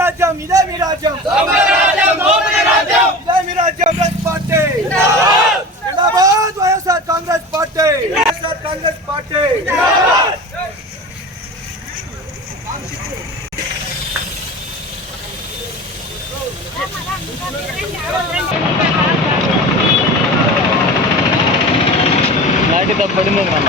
రాజ్యం ఇదే మీ రాజ్యం. ఇదే మీ రాజ్యం Congress party. YSR Congress party. YSR Congress party. లాంటి పడింది అన్న.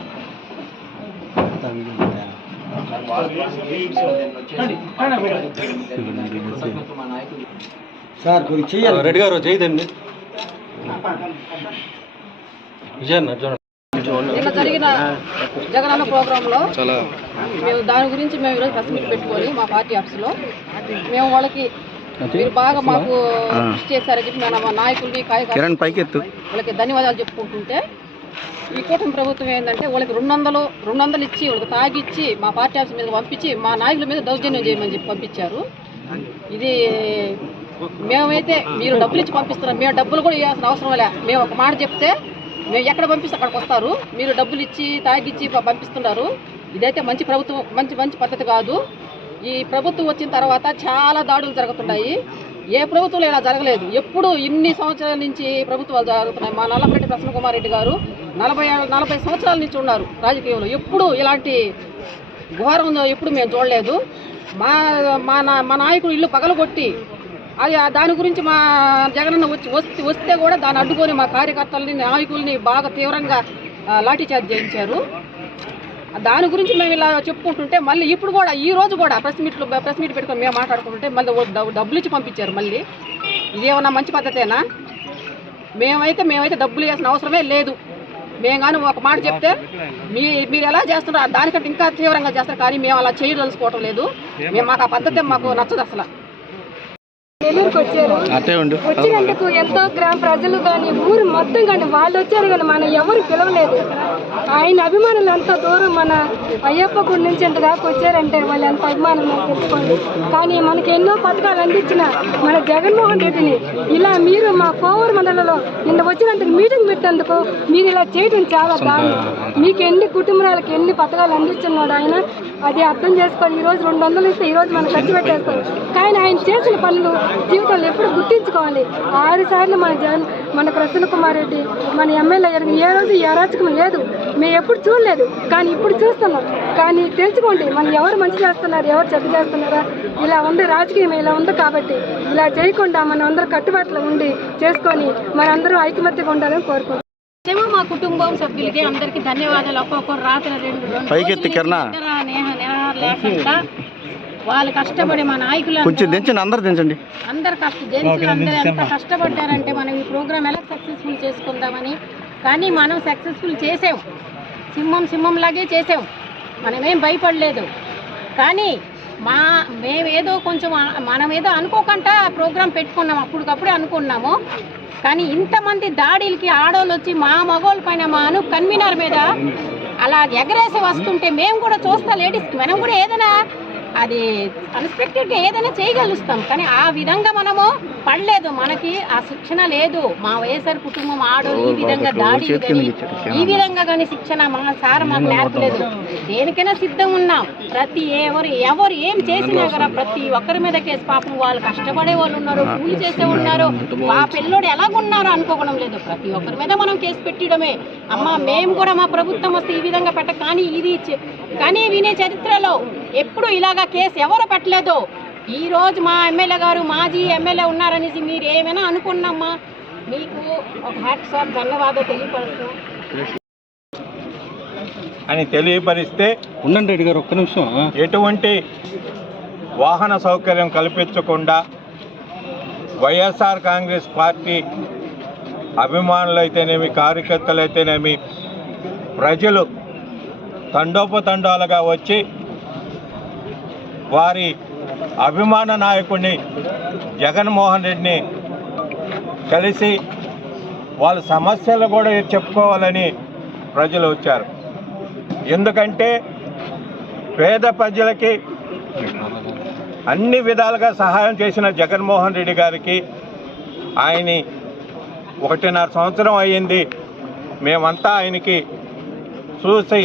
సార్ రెడ్డి గారు చేయదండి విజయన్న చూడండి నిన్న జరిగిన జగనన్న ప్రోగ్రాంలో చాలా. మేము దాని గురించి మేము ఈరోజు ప్రెస్ మీట్ పెట్టుకొని మా పార్టీ ఆఫీస్లో మేము వాళ్ళకి మీరు బాగా మాకు కృషి చేశారని చెప్పి మా నాయకుల్ని కార్యకర్తలు పైకెత్తు. వాళ్ళకి ధన్యవాదాలు చెప్పుకుంటుంటే ఈ కూటమి ప్రభుత్వం ఏంటంటే వాళ్ళకి రెండు వందలు రెండు వందలు ఇచ్చి వాళ్ళకి తాగిచ్చి మా పార్టీ ఆఫీస్ మీద పంపించి మా నాయకుల మీద దౌర్జన్యం చేయమని చెప్పి పంపించారు. ఇది మేమైతే మీరు డబ్బులు ఇచ్చి పంపిస్తున్నారు మేము డబ్బులు కూడా ఇవ్వాల్సిన అవసరం లే. మేము ఒక మాట చెప్తే మేము ఎక్కడ పంపిస్తే అక్కడికి వస్తారు. మీరు డబ్బులు ఇచ్చి తాగిచ్చి పంపిస్తున్నారు. ఇదైతే మంచి ప్రభుత్వం మంచి మంచి పద్ధతి కాదు. ఈ ప్రభుత్వం వచ్చిన తర్వాత చాలా దాడులు జరుగుతున్నాయి. ఏ ప్రభుత్వంలో ఇలా జరగలేదు. ఎప్పుడు ఇన్ని సంవత్సరాల నుంచి ప్రభుత్వాలు జరుగుతున్నాయి. మా నల్లపరెడ్డి ప్రసన్న కుమార్ రెడ్డి గారు నలభై నలభై సంవత్సరాల నుంచి ఉన్నారు రాజకీయంలో. ఎప్పుడు ఇలాంటి ఘోరం ఎప్పుడు మేము చూడలేదు. మా మా నా- మా నాయకుడు ఇల్లు పగలగొట్టి అది ఆ దాని గురించి మా జగనన్న వచ్చి వస్తే వస్తే కూడా దాన్ని అడ్డుకొని మా కార్యకర్తలని నాయకుల్ని బాగా తీవ్రంగా లాఠీచార్జ్ చేయించారు. దాని గురించి మేము ఇలా చెప్పుకుంటుంటే మళ్ళీ ఇప్పుడు కూడా ఈ రోజు కూడా ప్రెస్ మీట్లు ప్రెస్ మీట్ పెట్టుకొని మేము మాట్లాడుకుంటుంటే మళ్ళీ డబ్బులు ఇచ్చి పంపించారు మళ్ళీ. ఇదేమన్నా మంచి పద్ధతేనా? మేమైతే మేమైతే డబ్బులు వేసిన అవసరమే లేదు. మేము కానీ ఒక మాట చెప్తే మీ మీరు ఎలా చేస్తున్నారు దానికంటే ఇంకా తీవ్రంగా చేస్తారు కానీ మేము అలా చేయదలుచుకోవటం లేదు. మేము మాకు ఆ పద్ధతి మాకు నచ్చదు అసలు. నెల్లూరుకి వచ్చారు. వచ్చినందుకు ఎంతో గ్రామ ప్రజలు కానీ ఊరు మొత్తం కానీ వాళ్ళు వచ్చారు కానీ మన ఎవరు పిలవలేదు. ఆయన అభిమానులు ఎంత దూరం మన అయ్యప్ప గుడి నుంచి ఎంత దాకా వచ్చారంటే వాళ్ళు ఎంత అభిమానం మనకు తెలుసుకోండి. కానీ మనకి ఎన్నో పథకాలు అందించిన మన జగన్మోహన్ రెడ్డిని ఇలా మీరు మా కోవూరు మండలంలో నిన్న వచ్చినందుకు మీటింగ్ పెట్టేందుకు మీరు ఇలా చేయడం చాలా దారుణం. మీకు ఎన్ని కుటుంబాలకు ఎన్ని పథకాలు అందిస్తున్నాడు ఆయన? అది అర్థం చేసుకొని ఈరోజు రెండు వందలు ఇస్తే ఈరోజు మనం ఖర్చు పెట్టేస్తారు కానీ ఆయన చేసిన పనులు జీవితంలో ఎప్పుడు గుర్తించుకోవాలి. ఆరు సార్లు మన జగన్ మన ప్రసన్న కుమార్ రెడ్డి మన ఎమ్మెల్యే ఏ రోజు ఈ అరాచకం లేదు. మేము ఎప్పుడు చూడలేదు. కానీ ఇప్పుడు చూస్తున్నాం. కానీ తెలుసుకోండి మనం ఎవరు మంచి చేస్తున్నారు ఎవరు చెడ్డ చేస్తున్నారా? ఇలా ఉంది రాజకీయం ఇలా ఉంది కాబట్టి ఇలా చేయకుండా మనం అందరూ కట్టుబాటులో ఉండి చేసుకొని మనందరూ ఐకమత్యంగా ఉండాలని కోరుకుంటున్నాం. నిజంగా మా కుటుంబం సభ్యులకి అందరికి ధన్యవాదాలు. ఒక్కొక్కరు రాత్రి రెండు రెండు పైకెత్తి లేకుండా వాళ్ళు కష్టపడి మా నాయకులు కొంచెం దించండి అందరు దించండి అందరు కష్ట జెంట్స్ అందరూ ఎంత కష్టపడ్డారంటే మనం ఈ ప్రోగ్రామ్ ఎలా సక్సెస్ఫుల్ చేసుకుందామని కానీ మనం సక్సెస్ఫుల్ చేసాం. సింహం సింహం లాగే చేసాం. మనమేం భయపడలేదు. కానీ మా మేమేదో కొంచెం మనం ఏదో అనుకోకుండా ఆ పెట్టుకున్నాం. అప్పటికప్పుడే అనుకున్నాము. కానీ ఇంతమంది దాడిలకి ఆడోళ్ళు వచ్చి మా మగోళ్ళ పైన మా అను కన్వీనర్ మీద అలా ఎగరేసి వస్తుంటే మేము కూడా చూస్తా లేడీస్ మనం కూడా ఏదైనా అది అన్ఎక్స్పెక్టెడ్గా ఏదైనా చేయగలుగుతాం కానీ ఆ విధంగా మనము పడలేదు. మనకి ఆ శిక్షణ లేదు. మా వైఎస్ఆర్ కుటుంబం ఆడు ఈ విధంగా దాడి ఈ విధంగా కానీ శిక్షణ మా సార్ మాకు నేర్పలేదు దేనికైనా సిద్ధం ఉన్నాం. ప్రతి ఎవరు ఎవరు ఏం చేసినా కూడా ప్రతి ఒక్కరి మీద కేసు పాపం వాళ్ళు కష్టపడే వాళ్ళు ఉన్నారు కూలి చేసే ఉన్నారు. మా పిల్లోడు ఎలాగున్నారో అనుకోవడం లేదు. ప్రతి ఒక్కరి మీద మనం కేసు పెట్టడమే. అమ్మ మేము కూడా మా ప్రభుత్వం వస్తే ఈ విధంగా పెట్ట కానీ ఇది కానీ వినే చరిత్రలో ఎప్పుడు ఇలాగా కేసు ఎవరు పెట్టలేదు? ఈ రోజు మా ఎమ్మెల్యే గారు మాజీ ఎమ్మెల్యే ఉన్నారనేసి మీరు ఏమైనా అనుకున్నామ్మా మీకు ఒక హ్యాట్స్ ఆఫ్ ధన్యవాదాలు తెలియపరుస్తూ. అని తెలియపరిస్తే ఉండండి రెడ్డి గారు ఒక్క నిమిషం. ఎటువంటి వాహన సౌకర్యం కల్పించకుండా వైఎస్ఆర్ కాంగ్రెస్ పార్టీ అభిమానులైతేనేమి కార్యకర్తలైతేనేమి ప్రజలు తండోపతండాలుగా వచ్చి వారి అభిమాన నాయకుడిని జగన్మోహన్ రెడ్డిని కలిసి వాళ్ళ సమస్యలు కూడా చెప్పుకోవాలని ప్రజలు వచ్చారు. ఎందుకంటే పేద ప్రజలకి అన్ని విధాలుగా సహాయం చేసిన జగన్మోహన్ రెడ్డి గారికి ఆయన్ని ఒకటిన్నర సంవత్సరం అయ్యింది. మేమంతా ఆయనకి చూసి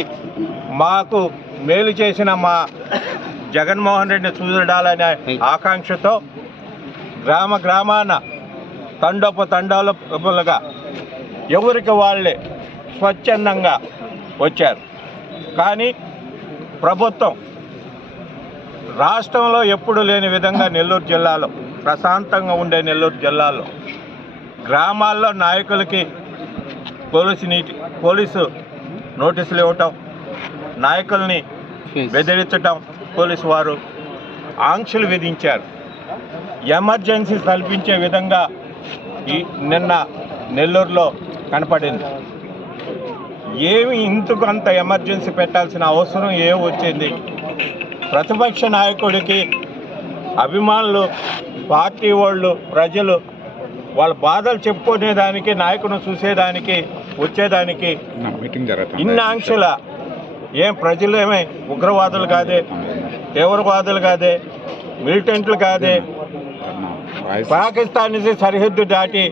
మాకు మేలు చేసిన మా జగన్మోహన్ రెడ్డిని చూడాలనే ఆకాంక్షతో గ్రామ గ్రామాన తండోప తండోలుగా ఎవరికి వాళ్ళే స్వచ్ఛందంగా వచ్చారు. కానీ ప్రభుత్వం రాష్ట్రంలో ఎప్పుడు లేని విధంగా నెల్లూరు జిల్లాలో ప్రశాంతంగా ఉండే నెల్లూరు జిల్లాలో గ్రామాల్లో నాయకులకి పోలీసు నీటి పోలీసు నోటీసులు ఇవ్వటం నాయకుల్ని బెదిరించటం పోలీసు వారు ఆంక్షలు విధించారు. ఎమర్జెన్సీ కల్పించే విధంగా ఈ నిన్న నెల్లూరులో కనపడింది. ఏమి ఇందుకు అంత ఎమర్జెన్సీ పెట్టాల్సిన అవసరం ఏం వచ్చింది? ప్రతిపక్ష నాయకుడికి అభిమానులు పార్టీ వాళ్ళు ప్రజలు వాళ్ళ బాధలు చెప్పుకునేదానికి నాయకుడిని చూసేదానికి వచ్చేదానికి ఇన్ని ఆంక్షల ఏం ప్రజలు ఏమే ఉగ్రవాదులు కాదే. తీవ్రవాదులు కాదే మిలిటెంట్లు కాదే. పాకిస్తాన్ నుంచి సరిహద్దు దాటి